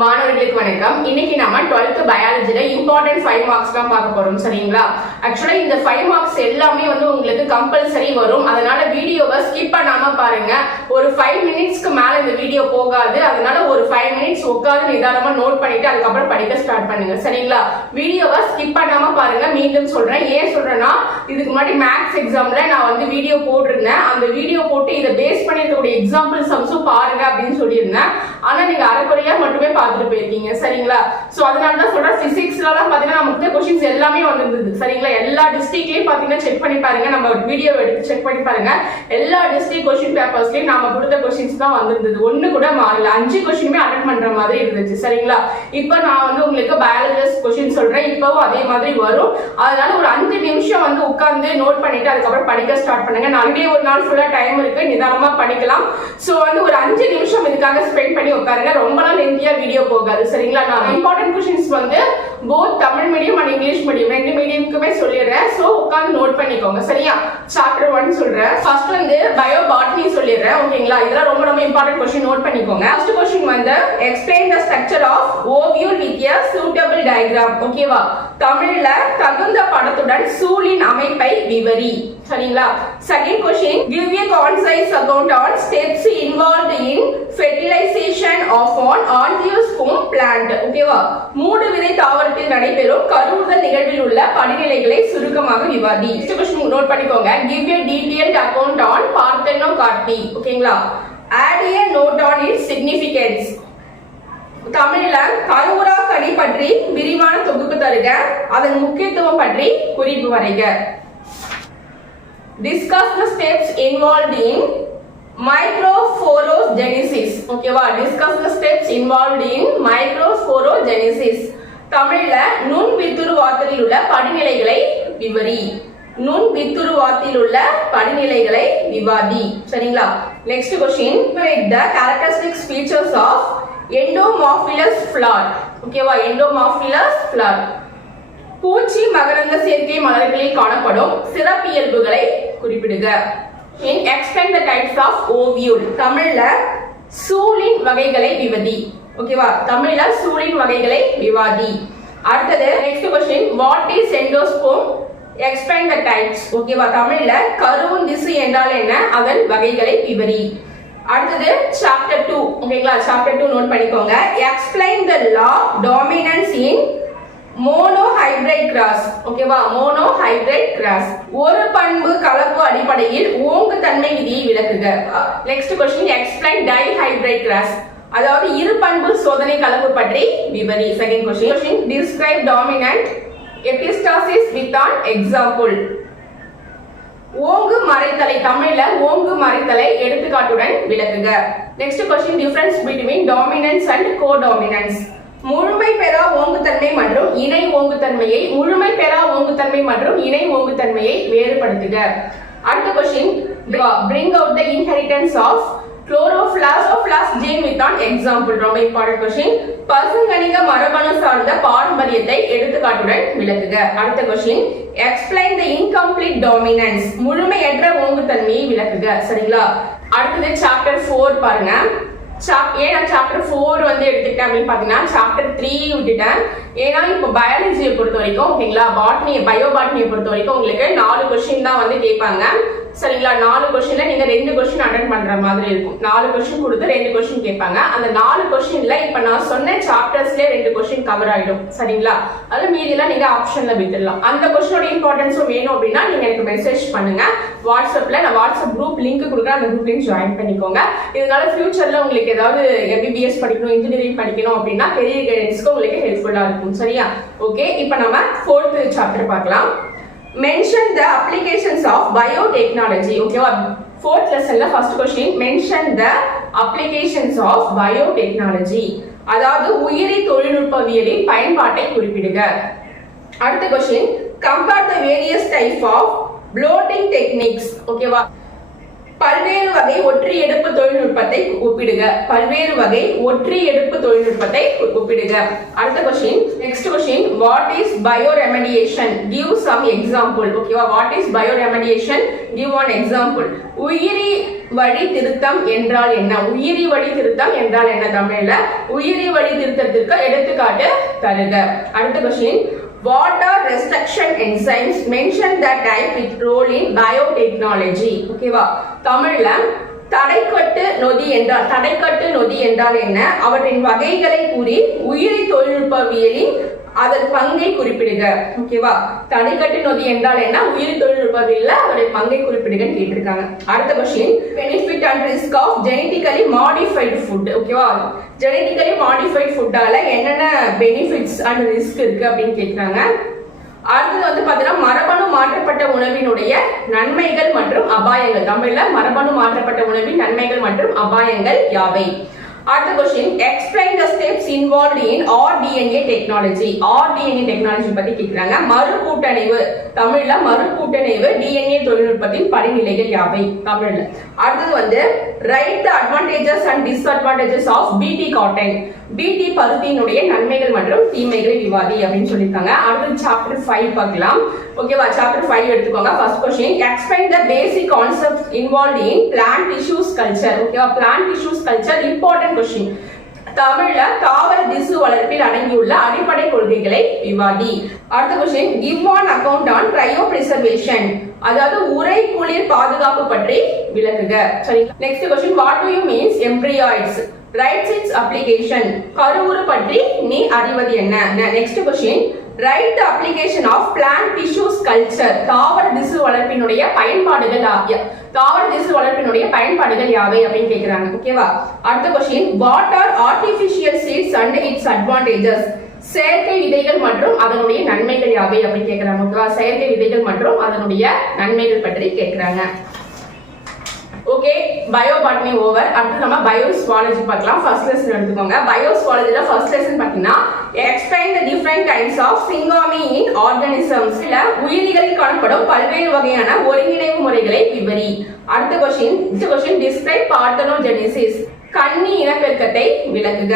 மாணவர்களுக்கு வணக்கம். இன்னைக்கு நாம 12th பயாலஜில இம்பார்ட்டன்ட் 5 மார்க்ஸ் தான் பார்க்க போறோம். சரிங்களா? ஆக்சுவலா இந்த 5 மார்க்ஸ் எல்லாமே உங்களுக்கு கம்பல்சரி வரும். அதனால வீடியோவை ஸ்கிப் பண்ணாம பாருங்க. ஒரு 5 மினிட்ஸ்க்கு மேல இந்த வீடியோ போகாது. அதனால ஒரு 5 மினிட்ஸ் உட்கார்ந்து நிதானமா நோட் பண்ணிட்டு அதுக்கப்புறம் படிக்க ஸ்டார்ட் பண்ணுங்க. சரிங்களா? வீடியோவை ஸ்கிப் பண்ணாம பாருங்க. மீண்டும் சொல்றேன். ஏன் சொல்றேன்னா, இதுக்கு முன்னாடி மேத்ஸ் எக்ஸாம்ல நான் வீடியோ போட்டிருந்தேன். அந்த வீடியோ போட்டு இதை பேஸ் பண்ணி இருக்கக்கூடிய எக்ஸாம்பிள் சம்ஸும் பாருங்க அப்படின்னு சொல்லியிருந்தேன். ஆனா நீங்க அரைக்குறையா மட்டுமே பார்த்துட்டு போயிருக்கீங்க. சரிங்களா? சோ அதனால தான் சொல்றேன். பிசிக்ஸ்லாம் பாத்தீங்கன்னா நமக்கு क्वेश्चंस எல்லாமே வந்திருந்தது. சரிங்களா? எல்லா டிஸ்ட்ரிக்ட்லயும் பாத்தீங்கன்னா செக் பண்ணி பாருங்க. நம்ம வீடியோ எடுத்து செக் பண்ணி பாருங்க. எல்லா டிஸ்ட்ரிக்ட் क्वेश्चन பேப்பர்ஸ்லயும் நாம கொடுத்த क्वेश्चंस தான் வந்திருந்தது. ஒண்ணு கூட மாறல. 5 क्वेश्चनமே அட்டெண்ட் பண்ற மாதிரி இருந்துச்சு. சரிங்களா? இப்போ நான் உங்களுக்கு பயாலஜிஸ்ட் क्वेश्चन சொல்றேன். இப்பவும் அதே மாதிரி வரும். அதனால ஒரு 5 நிமிஷம் உட்கார்ந்து நோட் பண்ணிட்டு அதுக்கப்புறம் படிக்க ஸ்டார்ட் பண்ணுங்க. நாளைக்கே ஒரு நாள் ஃபுல்லா டைம் இருக்கு. நிதானமா படிக்கலாம். சோ ஒரு 5 நிமிஷம் இதுக்காக ஸ்பெண்ட் பண்ணி உட்காருங்க. ரொம்பலாம் லென்த்தியா வீடியோ போகாது. சரிங்களா? நான் important questions both Tamil medium and English medium ரெண்டு மீடியம்க்குமே சொல்லிடுறேன். சோ உட்கார்ந்து நோட் பண்ணிக்கோங்க. சரியா? சாப்டர் 1 சொல்றேன். ஃபர்ஸ்ட் பயோ பாட்னி சொல்லிடுறேன். ஓகேங்களா? இதெல்லாம் ரொம்ப ரொம்ப இம்பார்ட்டன்ட் क्वेश्चन நோட் பண்ணிக்கோங்க. First question explain the structure of ovule with a suitable diagram. ஓகேவா? தமிழ்ல தகுந்த படத்துடன் சூழின் அமைப்பை விவரி. சரிங்களா? Second question give a concise account on steps involved in fertilization of an angiosperm plant. ஓகேவா? மூடு விதை தாவரத்தில் நடைபெறும் கருவுறுதல் நிகழ்வில் உள்ள படிநிலைகளை சுருக்கமாக விவாதி. நெக்ஸ்ட் क्वेश्चन நோட் பண்ணிக்கோங்க. give a detailed account on parthenocarpy. ஓகேங்களா? add a note on its significance. தமிழ்ல கருவுறா கனி பற்றி விரிவான தொகுப்பு தருக. அதன் முக்கியத்துவம் பற்றி குறிப்பு வரைக. Discuss the steps involved in microsporogenesis. ஓகேவா? Discuss the steps involved in microsporogenesis. தமிழ்ல நுண் வித்துருவாத்தில் உள்ள படிநிலைகளை விவரி. நுண் வித்துருவாத்தில் உள்ள படிநிலைகளை விவாதி. சரிங்களா? Next question write the characteristic features of endomorphous flower. ஓகேவா? endomorphous flower பூச்சி மகரந்த சேர்க்கை மலர்களில் காணப்படும் சிறப்பியல்புகளை குறிப்பிடுக. explain the types of ovule. தமிழ்ல சூழின் வகைகளை விவதி. ஓகேவா? தமிழ்ல சூழின் வகைகளை விவாதி. அடுத்தது next question what is endosperm? explain the types. ஓகேவா? தமிழ்ல கருவுன் திசு என்றால் என்ன? அதன் வகைகளை விவரி. அடுத்தது chapter 2. ஓகேங்களா? chapter 2 நோட் பண்ணிக்கோங்க. explain the law dominance in monohybrid cross. ஓகேவா? monohybrid cross ஒரு பண்பு கலப்பு அடிப்படையில் ஓங்கு தன்மை விதியை விளக்குக. Next question explain dihybrid cross. அதாவது இரு பண்பு சோதனை கலப்பு பற்றி விவரி. Second question describe dominant epistasis with an example. ஓங்கு மறைத்தலை. தமிழ்ல ஓங்கு மறைத்தலை எடுத்துக்காட்டுடன் விளக்குக. Next question difference between dominance and codominance. முழுமை பெறா ஓங்குத்தன்மை மற்றும் இணை ஓங்குத்தன்மையை முழுமை பெறா ஓங்குத்தன்மை மற்றும் இணை ஓங்குத்தன்மையை வேறுபடுத்துக. அடுத்த question bring out the inheritance of chloroplast gene with an example. ரொம்ப இம்பார்ட்டன்ட் क्वेश्चन. பசுங்கணிக மரபணு சார்ந்த பாரம்பரியத்தை எடுத்துக்காட்டுடன் விளக்குக. அடுத்த question explain the incomplete dominance. முழுமையற்ற ஓங்குத்தன்மையை விளக்குக. சரிங்களா? அடுத்தது சாப்டர் 4 பாருங்க. ஏன்னா சாப்டர் 4 எடுத்துக்கிட்டேன் அப்படின்னு பாத்தீங்கன்னா சாப்டர் 3 விட்டுட்டேன். ஏன்னா இப்போ பயாலஜியை பொறுத்த வரைக்கும் ஓகேங்களா, பயோ பாட்னியை பொறுத்த வரைக்கும் உங்களுக்கு 4 क्वेश्चन தான் கேட்பாங்க. சரிங்களா? 4 क्वेश्चनல நீங்க 2 क्वेश्चन அட்டெண்ட் பண்ற மாதிரி இருக்கும். 4 क्वेश्चन கொடுத்து 2 क्वेश्चन கேட்பாங்க. அந்த 4 क्वेश्चनல இப்ப நான் சொன்ன சாப்டர்ஸ்ல 2 क्वेश्चन கவர் ஆயிடும். சரிங்களா? அது மீதிலாம் நீங்க ஆப்ஷன்ல விட்டுடலாம். அந்த क्वेश्चनோட இம்பார்ட்டன்ஸும் வேணும் அப்படின்னா நீங்க எனக்கு மெசேஜ் பண்ணுங்க வாட்ஸ்அப்ல. நான் வாட்ஸ்அப் குரூப் லிங்க் கொடுக்குறேன். அந்த குரூப் லிங்க் ஜாயின் பண்ணிக்கோங்க. இதனால ஃபியூச்சர்ல உங்களுக்கு ஏதாவது எம்பிபிஎஸ் படிக்கணும், இன்ஜினியரிங் படிக்கணும் அப்படின்னா கெரியர் கைடன்ஸ்க்கு உங்களுக்கு ஹெல்ப்ஃபுல்லா இருக்கும். சரியா? ஓகே, இப்போ நம்ம 4th சாப்டர் பார்க்கலாம். mention the applications of biotechnology. ஓகேவா? 4th லெசன்ல first question mention the applications of biotechnology. அதாவது உயிரி தொழில்நுட்பவியலின் பயன்பாட்டை குறிப்பிடுக. அடுத்த question compare the various types of blotting techniques. ஓகேவா? பல்வேறு வகை ஒற்றை எடுப்பு தொழில்நுட்பத்தை ஒப்பிடுக. பல்வேறு வகை ஒற்றை எடுப்பு தொழில்நுட்பத்தை ஒப்பிடுக. அடுத்த question, next question, what is bioremediation? Give some example. ஓகேவா, what is bioremediation? Give one example. உயிரி வழி திருத்தம் என்றால் என்ன? உயிரி வழி திருத்தம் என்றால் என்ன? தமிழ்ல உயிரி வழி திருத்தத்திற்கு எடுத்துக்காட்டு தருக. அடுத்த question, what are restriction enzymes? Mention the type with role in biotechnology. ஓகேவா, தமிழ்ல தடைக்கட்டு நொதி என்றால் என்ன? அவற்றின் வகைகளை கூறி உயிரி தொழில்நுட்பவியலின் அதன் பங்கை குறிப்பிடுக. ஓகேவா, தடைக்கட்டு நொதி என்றால் என்ன? உயிரி தொழில்நுட்பவியல்ல அவருடைய பங்கை குறிப்பிடுகன்னு கேட்டிருக்காங்க. அடுத்த question, benefit and risk of genetically modified food. ஓகேவா, ஜெனடிக்கலி மாடிஃபைடு ஃபுட்டால என்னென்ன பெனிஃபிட்ஸ் அண்ட் ரிஸ்க் இருக்கு அப்படின்னு கேட்கிறாங்க. அடுத்தது பாத்தீங்கன்னா மரபணு மாற்றப்பட்ட உணவினுடைய நன்மைகள் மற்றும் அபாயங்கள். தமிழ்ல மரபணு மாற்றப்பட்ட உணவின் நன்மைகள் மற்றும் அபாயங்கள் யாவை? அடுத்த கொஸ்டின், எக்ஸ்பிளைன் தி ஸ்டெப்ஸ் இன்வால்வ்ட் இன் ஆர்டிஎன்ஏ டெக்னாலஜி. ஆர்டிஎன்ஏ டெக்னாலஜி பத்தி கேக்குறாங்க. மறுகூட்டணைவு. தமிழ்ல மறுகூட்டணைவு டிஎன்ஏ தொழில்நுட்பத்தின் படிநிலைகள் யாவை? தமிழ்ல. அடுத்தது write the advantages and disadvantages of BT cotton. BT பருத்தியினுடைய நன்மைகள் மற்றும் தீமைகளை விவாதி அப்படின்னு சொல்லிருக்காங்க. அடுத்து சாப்டர் 5 பார்க்கலாம். ஓகேவா, சாப்டர் 5 எடுத்துக்கோங்க. First question, explain the basic concepts involved in plant tissues culture. ஓகேவா, plant tissues culture important question. தமிழ்ல தாவர திசு வளர்ப்பில் அடங்கியுள்ள அடிப்படை கொள்கைகளை விவாதி. அடுத்த question, give one account on cryopreservation. அதாவது உரை குளிர் பாதுகாப்பு பற்றி விளக்குக. சரி, next question, what do you means embryoids? Writes its application. கருவுறு பற்றி நீ அறிவது என்ன? Next question, write the application of plant tissues culture. தாவர திசு வளர்ப்பினுடைய பயன்பாடுகள் யாவை அப்படின்னு கேக்குறாங்க. ஓகேவா, அடுத்த question, what are artificial seeds and its advantages? செயற்கை விதைகள் மற்றும் அதனுடைய நன்மைகள் யாவை அப்படின்னு கேக்குறாங்க. ஓகேவா, செயற்கை விதைகள் மற்றும் அதனுடைய நன்மைகள் பற்றி கேக்குறாங்க. Okay, biobotany over. அடுத்து நம்ம பயோஸ்வாலஜி பார்க்கலாம். ஃபர்ஸ்ட் லெசன் எடுத்துக்கோங்க. பயோஸ்வாலஜில ஃபர்ஸ்ட் லெசன் பாத்தீங்கன்னா explain the different kinds of syngamy in organisms. இல்ல உயிரிகளில் காணப்படும் பல்வேறு வகையான ஒருங்கிணைவு முறைகளை விவரி. அடுத்த கொஸ்டின், டிஸ்கிரைப் பார்தனோஜெனிசிஸ். கன்னி இனப்பெருக்கத்தை விளக்குக.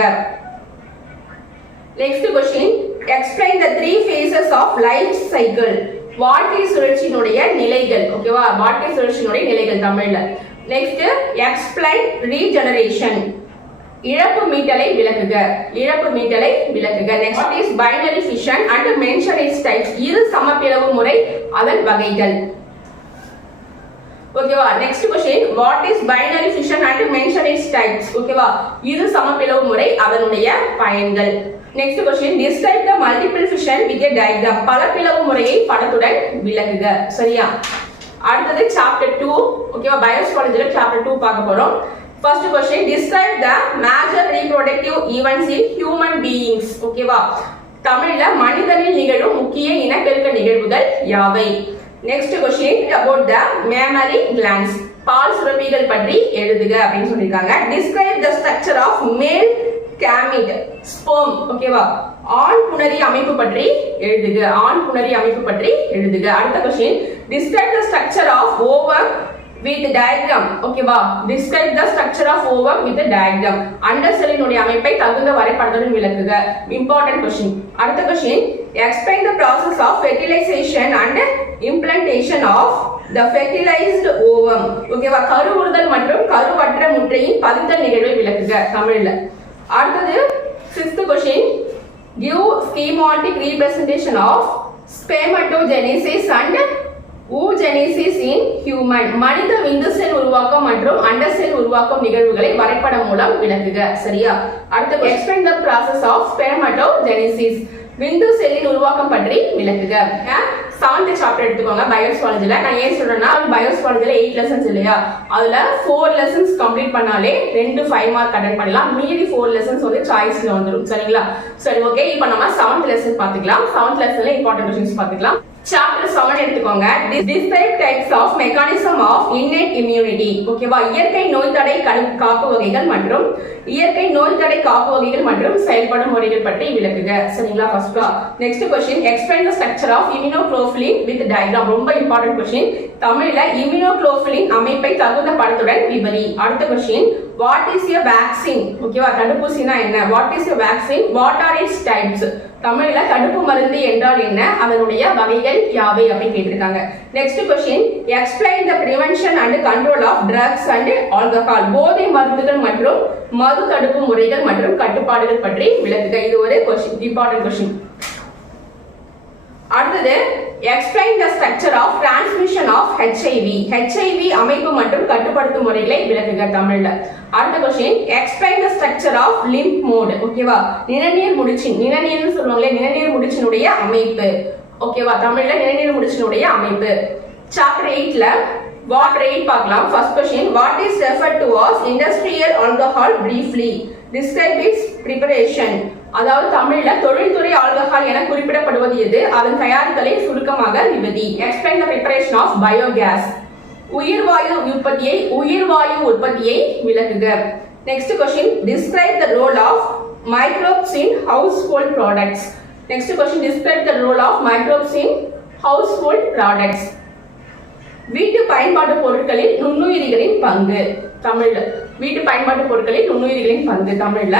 Next question, explain the 3 phases of life cycle. வாழ்க்கை சுழற்சியினுடைய நிலைகள். ஓகேவா, வாழ்க்கை சுழற்சியினுடைய நிலைகள் தமிழ்ல. Next, explain regeneration. இழப்பு மீட்டலை விளக்குக. Next is binary fission and mention its types. இரு சமபிளவு முறை அதன் வகைகள். ஓகேவா, next question, what is binary fission and mention its types. ஓகேவா, இரு சமபிளவு முறை அதனுடைய பயன்கள். Next question, describe the multiple fission with a diagram. பல பிளவு முறையை படத்துடன் விளக்குக. சரியா, அடுத்தது சாப்டர் 2. ஓகேவா, பயோஸ்வாலஜில சாப்டர் 2 பார்க்க போறோம். First question, describe the major reproductive events in human beings. ஓகேவா, தமிழ்ல மனிதனில் நிகழும் முக்கிய இனப்பெருக்க நிகழ்வுகள் யாவை? Next question, about the mammary glands. பால் சுரப்பிகள் பற்றி எழுதுக அப்படின்னு சொல்லிருக்காங்க. Describe the structure of male gamete sperm. ஓகேவா, ஆண் புணரி அமைப்பு பற்றி எழுதுக. அடுத்த question, describe the structure of ovum with diagram. ஓகேவா, describe the structure of ovum with diagram. அண்டர் செல்லினுடைய அமைப்பை தகுந்த வரைபடத்துடன் விளக்குக. Important question. அடுத்த question, explain the process of fertilization and implantation of the fertilized ovum. ஓகேவா, கருவுறுதல் மற்றும் கருவற்ற முட்டையின் பதித்தல் நிகழ்வை விளக்குக தமிழ்ல. அடுத்தது 6th question, give schematic representation of spermatogenesis and oogenesis in human. மனித விந்து செல் உருவாக்கம் மற்றும் அண்டர் செல் உருவாக்கம் நிகழ்வுகளை வரைபடம் மூலம் விளக்குக. சரியா, அடுத்து explain the process of spermatogenesis. விந்து செல்லின் உருவாக்கம் பற்றி விளக்குக. 7th சாப்டர் எடுத்துக்கோங்க பயோஸ்வாலஜில. நான் ஏன் சொல்றேன்னா பயோஸ்வாலஜில 8 லெசன்ஸ் இல்லையா, அதுல 4 லெசன்ஸ் கம்ப்ளீட் பண்ணாலே 2 5 மார்க் அட்டெண்ட் பண்ணலாம். மீதி 4 லெசன்ஸ் சாய்ஸ்ல வந்துடும். சரிங்களா, சரி ஓகே. இப்போ நம்ம 7th லெசன் பாத்துக்கலாம். 7th லெசன்ல இம்பார்ட்டன்ட் क्वेश्चंस பாத்துக்கலாம். சாப்டர் 7 எடுத்துக்கோங்க. Describe types of mechanism of innate immunity. ஓகேவா, இயற்கை நோய் தடை காப்பு வகைகள் மற்றும் இயற்கை நோய் தடை காப்பு வகைகள் மற்றும் செயல்படும் முறைகள் பற்றி விளக்குக. சரிங்களா? First next question, explain the structure of immunoglobulin with diagram. ரொம்ப இம்பார்ட்டன்ட் क्वेश्चन. தமிழ்ல இம்யூனோகுளோபுலின் அமைப்பை தகுந்த படத்துடன் விவரி. அடுத்த question, what is a vaccine? ஓகேவா, தடுப்பூசினா என்ன? what is a vaccine? what are its types? தமிழ்ல தடுப்பு மருந்து என்றால் என்ன, அதனுடைய வகைகள் யாவை அப்படி கேட்டிருக்காங்க. Next question, explain the prevention and control of drugs and alcohol. போதை மருந்துகள் மற்றும் மது தடுப்பு முறைகள் மற்றும் கட்டுப்பாடுகள் பற்றி விளக்குக. இது ஒரு क्वेश्चन, இம்பார்ட்டன்ட் क्वेश्चन. அடுத்தது, explain the structure of transmission of HIV. HIV அமைப்பு மற்றும் கட்டுப்படுத்தும் முறைகளை விளக்குக தமிழ்ல. அடுத்த question, explain the structure of lymph node. ஓகேவா, நிணநீர் முடிச்சின், நிணநீர்னு சொல்லுவாங்களே, நிணநீர் முடிச்சினுடைய அமைப்பு. ஓகேவா, தமிழ்ல நிணநீர் முடிச்சினுடைய அமைப்பு. சாப்டர் 8ல வாட்டர் 8 பார்க்கலாம். First question, what is referred to as industrial alcohol briefly? describe its preparation. அதாவது தமிழ்ல தொழில்துறை ஆல்கஹால் என குறிப்பிடப்படுவது எது, அதன் தயாரித்தலை சுருக்கமாக விவரி. explain the preparation of biogas. உயிர்வாயு உற்பத்தியை விளக்குக. Next question, describe the role of microbes in household products. Next question, describe the role of microbes in household products. வீட்டு பயன்பாட்டு பொருட்களில் நுண்ணுயிரிகளின் பங்கு தமிழ்ல. வீட்டு பயன்பாட்டு பொருட்களில் நுண்ணுயிரிகளின் பங்கு தமிழ்ல.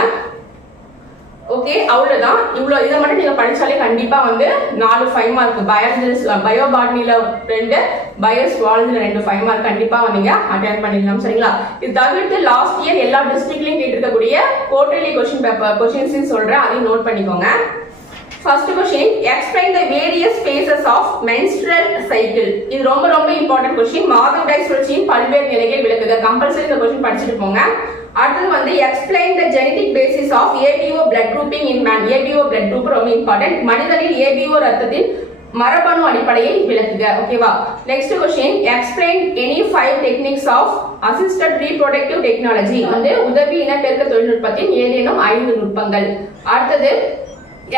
ஓகே, அவ்வளவுதான். இவ்வளவு இதை மட்டும் நீங்க படிச்சாலே கண்டிப்பா வந்து 4 5 மார்க், பயோபாட்னில 2, பயோஸ்வாலஜில 2 5 மார்க் கண்டிப்பா நீங்க அட்டெண்ட் பண்ணிடலாம். சரிங்களா? இது தவிர்த்து லாஸ்ட் இயர் எல்லா டிஸ்ட்ரிக்ட்லயும் கேட்டிருக்கக்கூடிய குவார்டர்லி கொஸ்டின்ஸ் சொல்றேன், அதையும் நோட் பண்ணிக்கோங்க. First question, explain the various phases of menstrual cycle. இது ரொம்ப ரொம்ப இம்பார்ட்டன்ட் क्वेश्चन. மாதவிடாய் சுழற்சியின் பல்வேறு நிலைகள் விளக்குக. கம்பல்சரி இந்த क्वेश्चन படிச்சிட்டு போங்க. அடுத்து வந்து explain the genetic basis of ABO blood grouping in man. ABO blood group ரொம்ப இம்பார்ட்டன்ட். மனிதனில் ABO ரத்தத்தின் மரபணு அடிப்படையை விளக்குக. ஓகேவா? Next question, explain any 5 techniques of assisted reproductive technology. வந்து உதவி இனப்பெருக்க தொழில்நுட்பத்தின் ஏதேனும் 5 நுட்பங்கள். அடுத்தது,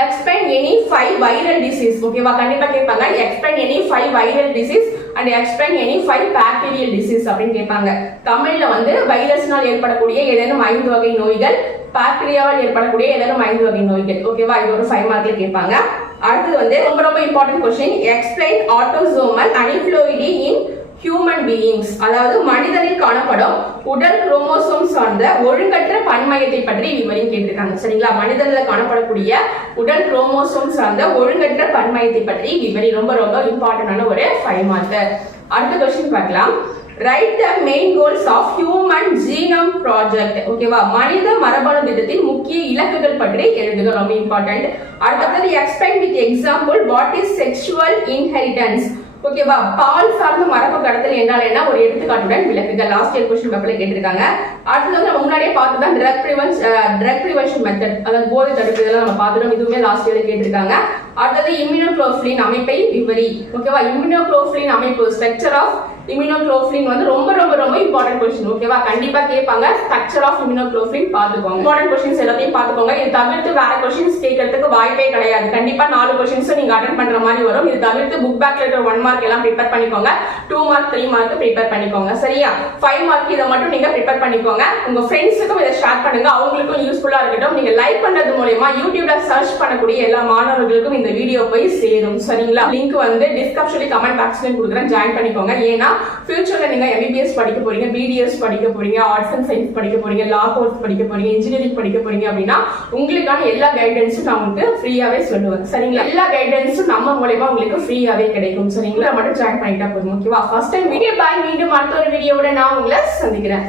explain any 5 viral disease. ஓகேவா, கண்டிப்பா கேட்பாங்க. explain any 5 viral disease and explain any 5 bacterial disease அப்படினு கேட்பாங்க. தமிழ்ல வந்து வைரஸ்னால் ஏற்படக்கூடிய ஏதேனும் 5 வகை நோய்கள், பாக்டீரியாவால் ஏற்படக்கூடிய ஏதேனும் 5 வகை நோய்கள். ஓகேவா, இது ஒரு 5 மார்க்ல கேட்பாங்க. அடுத்து வந்து ரொம்ப ரொம்ப important question, explain autosomal aneuploidy in human beings. அதாவது மனிதனில் காணப்படும் உடல் குரோமோசோம் சார்ந்த ஒழுங்கற்ற பன்மையத்தை பற்றி விவரி கேட்டிருக்காங்க. சரிங்களா? மனிதனில் காணப்படக்கூடிய உடல் குரோமோசோம் சார்ந்த ஒழுங்கற்ற பன்மையத்தை பற்றி விவரி. ரொம்ப ரொம்ப இம்பார்ட்டன்டான ஒரு 5 மார்க். அடுத்த क्वेश्चन பார்க்கலாம். write the main goals of human genome project. ஓகேவா, மனித மரபணு திட்டத்தின் முக்கிய இலக்குகள் பற்றி எழுதுக. ரொம்ப இம்பார்ட்டன்ட். அடுத்தது, explain with example what is sexual inheritance. ஓகேவா, பால் சார்ந்த மரபு கடத்தல் என்றால் என்ன, ஒரு எடுத்துக்காட்டுடன் விளக்குக. லாஸ்ட் இயர் क्वेश्चन பேப்பர்ல கேட்டிருக்காங்க. அடுத்து வந்து நம்ம முன்னாடியே பார்த்ததான் ட்ரக் பிரிவென்ஷன் மெத்தட், அதாவது போதை தடுப்பு, இதெல்லாம் நம்ம பார்த்துட்டோம். இதுவுமே லாஸ்ட் இயர்ல கேட்டிருக்காங்க. அடுத்தது, இம்யூனோகுளோபுலின் அமைப்பை விவரி. ஓகேவா, இம்யூனோகுளோபுலின் அமைப்பு, ஸ்ட்ரக்சர் ஆஃப் இம்யூனோகுளோபுலின் வந்து ரொம்ப ரொம்ப ரொம்ப இம்பார்ட்டன்ட் क्वेश्चन. ஓகேவா, கண்டிப்பா கேட்பாங்க. ஸ்ட்ரக்சர் ஆஃப் இம்யூனோகுளோபுலின் பாத்துக்கோங்க. இம்பார்ட்டன்ட் क्वेश्चंस எல்லாத்தையும் பாத்துக்கோங்க. இது தவிர்த்து வேற क्वेश्चंस கேட்கிறதுக்கு வாய்ப்பே கிடையாது. கண்டிப்பா 4 क्वेश्चंस நீங்க அட்டெண்ட் பண்ற மாதிரி வரும். இது தவிர்த்து புக் பேக்ல இருக்கிற 1 மார்க் எல்லாம் ப்ரிப்பேர் பண்ணிக்கோங்க. 2 மார்க் 3 மார்க் ப்ரிப்பேர் பண்ணிக்கோங்க. சரியா? 5 மார்க் இத மட்டும் நீங்க ப்ரிப்பேர் பண்ணிக்கோங்க. உங்க ஃப்ரெண்ட்ஸ்க்கும் இத ஷேர் பண்ணுங்க, அவங்களுக்கும் யூஸ்ஃபுல்லா இருக்கட்டும். நீங்க லைக் பண்றது மூலமா யூடியூப்ல சர்ச் பண்ணக்கூடிய எல்லா மாணவர்களுக்கும் இந்த வீடியோ போய் சேரும். சரிங்களா? லிங்க் வந்து டிஸ்கிரிப்ஷன்ல கமெண்ட் பாக்ஸ்ல கொடுக்குறேன், ஜாயின் பண்ணிக்கோங்க. ஏன்னா ஃபியூச்சர்ல நீங்க MBBS படிக்க போறீங்க, BDS படிக்க போறீங்க, ஆர்ட்ஸ் அண்ட் சயின்ஸ் படிக்க போறீங்க, லா கோர்ஸ் படிக்க போறீங்க, இன்ஜினியரிங் படிக்க போறீங்க அப்படின்னா உங்களுக்கான எல்லா கைடன்ஸும் நான் உங்களுக்கு ஃப்ரீயாவே சொல்லுவேன். சரிங்களா? எல்லா கைடன்ஸும் நம்ம மூலமா உங்களுக்கு ஃப்ரீயாவே கிடைக்கும். சரிங்களா? மட்டும் ஜாயின் பண்ணிட்டா போதும். ஓகேவா? ஃபர்ஸ்ட் டைம் வீடியோ பாய். மீண்டும் அடுத்த ஒரு வீடியோவோட நான் உங்களை சந்திக்கிறேன்.